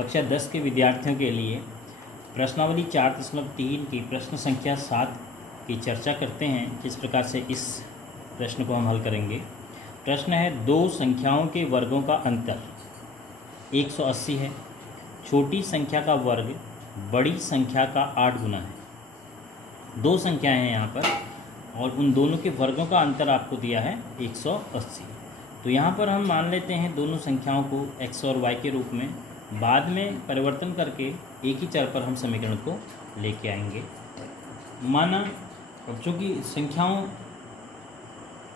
कक्षा 10 के विद्यार्थियों के लिए प्रश्नावली 4.3 की प्रश्न संख्या 7 की चर्चा करते हैं। किस प्रकार से इस प्रश्न को हम हल करेंगे। प्रश्न है, दो संख्याओं के वर्गों का अंतर 180 है। छोटी संख्या का वर्ग बड़ी संख्या का 8 गुना है। दो संख्याएं हैं यहाँ पर और उन दोनों के वर्गों का अंतर आपको दिया है 180। तो यहाँ पर हम मान लेते हैं दोनों संख्याओं को x और y के रूप में, बाद में परिवर्तन करके एक ही चर पर हम समीकरण को लेके आएंगे। माना अब चूँकि संख्याओं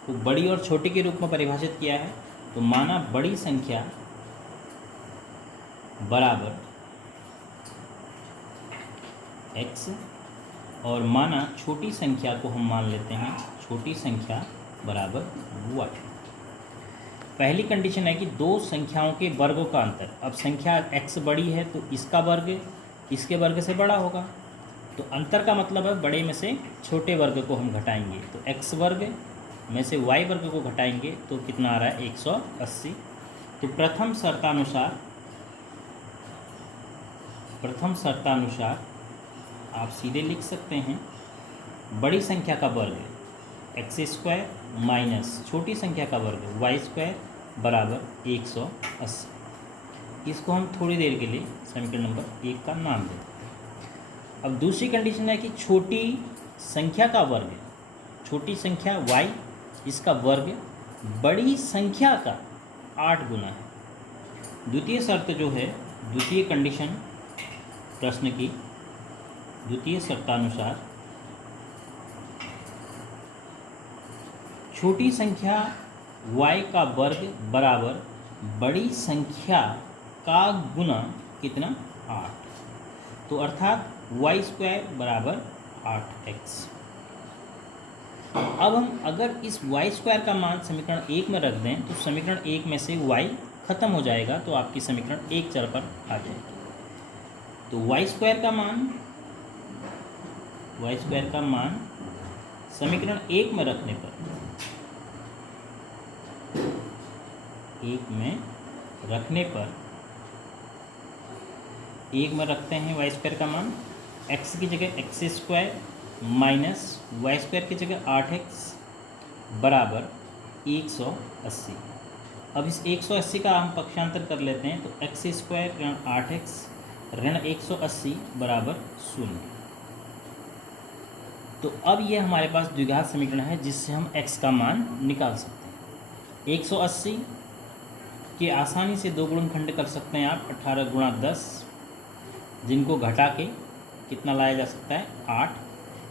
को बड़ी और छोटी के रूप में परिभाषित किया है, तो माना बड़ी संख्या बराबर x और माना छोटी संख्या को हम मान लेते हैं छोटी संख्या बराबर y। पहली कंडीशन है कि दो संख्याओं के वर्गों का अंतर। अब संख्या x बड़ी है तो इसका वर्ग इसके वर्ग से बड़ा होगा, तो अंतर का मतलब है बड़े में से छोटे वर्ग को हम घटाएंगे। तो x वर्ग में से y वर्ग को घटाएंगे तो कितना आ रहा है 180। तो प्रथम शर्तानुसार आप सीधे लिख सकते हैं बड़ी संख्या का वर्ग x² माइनस छोटी संख्या का वर्ग y² बराबर 180। इसको हम थोड़ी देर के लिए समीकरण नंबर 1 का नाम देते हैं। अब दूसरी कंडीशन है कि छोटी संख्या का वर्ग, छोटी संख्या y, इसका वर्ग बड़ी संख्या का 8 गुना है। द्वितीय शर्त जो है, द्वितीय कंडीशन प्रश्न की द्वितीय शर्तानुसार छोटी संख्या y का वर्ग बराबर बड़ी संख्या का गुना कितना 8। तो अर्थात y² बराबर 8x। अब हम अगर इस y² का मान समीकरण 1 में रख दें तो समीकरण 1 में से y खत्म हो जाएगा, तो आपकी समीकरण 1 चर पर आ जाएगी। तो y² का मान समीकरण 1 में रखने पर 1 में रखते हैं y² का मान, x की जगह x² माइनस y² की जगह 8x बराबर 180। अब इस 180 का हम पक्षांतर कर लेते हैं, तो x² ऋण 8x ऋण 180 बराबर 0। तो अब ये हमारे पास द्विघात समीकरण है जिससे हम x का मान निकाल सकते हैं। 180 के आसानी से दो गुणनखंड कर सकते हैं आप, 18 गुणा 10, जिनको घटा के कितना लाया जा सकता है 8,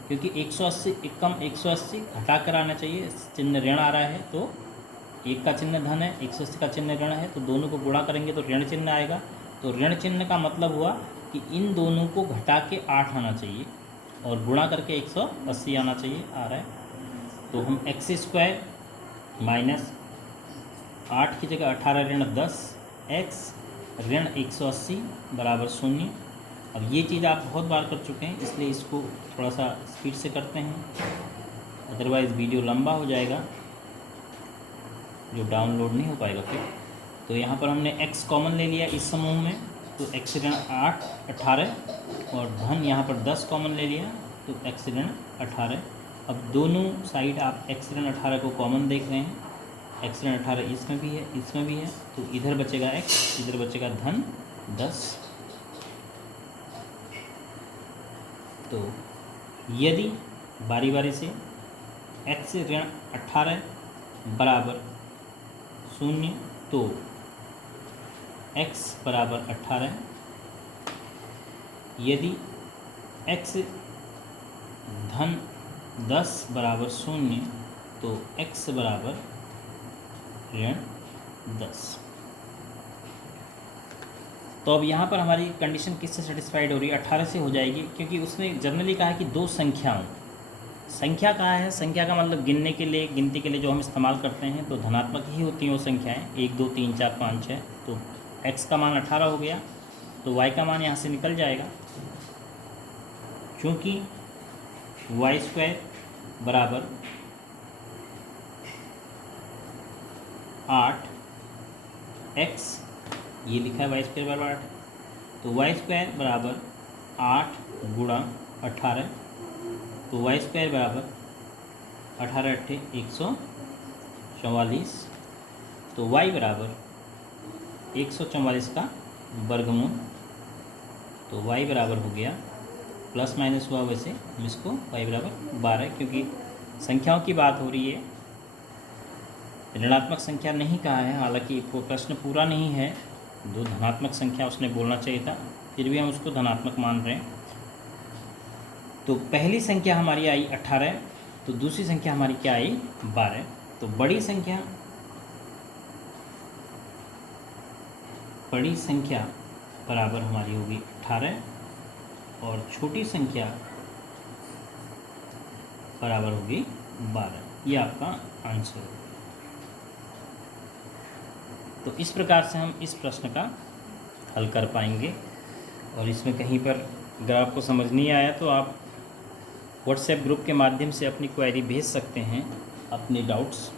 क्योंकि 180 एकम 180 घटा कर आना चाहिए। चिन्ह ऋण आ रहा है तो एक का चिन्ह धन है, 180 का चिन्ह ऋण है, तो दोनों को गुणा करेंगे तो ऋण चिन्ह आएगा। तो ऋण चिन्ह का मतलब हुआ कि इन दोनों को घटा के 8 आना चाहिए और गुणा करके 180 आना चाहिए, आ रहा है। तो हम x² माइनस 8 की जगह 18 ऋण 10 x ऋण 180 बराबर 0। अब ये चीज़ आप बहुत बार कर चुके हैं, इसलिए इसको थोड़ा सा स्पीड से करते हैं, अदरवाइज़ वीडियो लंबा हो जाएगा जो डाउनलोड नहीं हो पाएगा फिर। तो यहाँ पर हमने x कॉमन ले लिया इस समूह में, तो x ऋण 18 और धन यहाँ पर 10 कॉमन ले लिया, तो x ऋण 18। अब दोनों साइड आप x ऋण 18 को कॉमन देख रहे हैं, x ऋण 18 इसमें भी है इसमें भी है, तो इधर बचेगा x, इधर बचेगा धन 10। तो यदि बारी बारी से x ऋण 18 बराबर 0, तो x बराबर 18, यदि x धन 10 बराबर 0, तो x बराबर ऋण 10। तो अब यहाँ पर हमारी कंडीशन किससे सेटिस्फाइड हो रही है, 18 से हो जाएगी, क्योंकि उसने जनरली कहा कि दो संख्याओं, संख्या कहा है, संख्या का मतलब गिनने के लिए, गिनती के लिए जो हम इस्तेमाल करते हैं तो धनात्मक ही होती हैं वो संख्याएं, 1 2 3 4 5 6। तो x का मान 18 हो गया, तो y का मान यहाँ से निकल जाएगा, क्योंकि y² बराबर 8x, ये लिखा है y² बराबर 8, तो वाई स्क्वायर बराबर 8 गुणा 18, तो वाई स्क्वायर बराबर 18 अट्ठे 144, तो वाई बराबर 144 का वर्गमूल, तो वाई बराबर हो गया, प्लस माइनस हुआ वैसे हम इसको वाई बराबर 12, क्योंकि संख्याओं की बात हो रही है, ऋणात्मक संख्या नहीं कहा है। हालांकि वो प्रश्न पूरा नहीं है, 2 धनात्मक संख्या उसने बोलना चाहिए था, फिर भी हम उसको धनात्मक मान रहे हैं। तो पहली संख्या हमारी आई 18, तो दूसरी संख्या हमारी क्या आई 12। तो बड़ी संख्या बराबर हमारी होगी 18 और छोटी संख्या बराबर होगी 12। ये आपका आंसर है। तो इस प्रकार से हम इस प्रश्न का हल कर पाएंगे। और इसमें कहीं पर अगर आपको समझ नहीं आया तो आप व्हाट्सएप ग्रुप के माध्यम से अपनी क्वेरी भेज सकते हैं, अपने डाउट्स।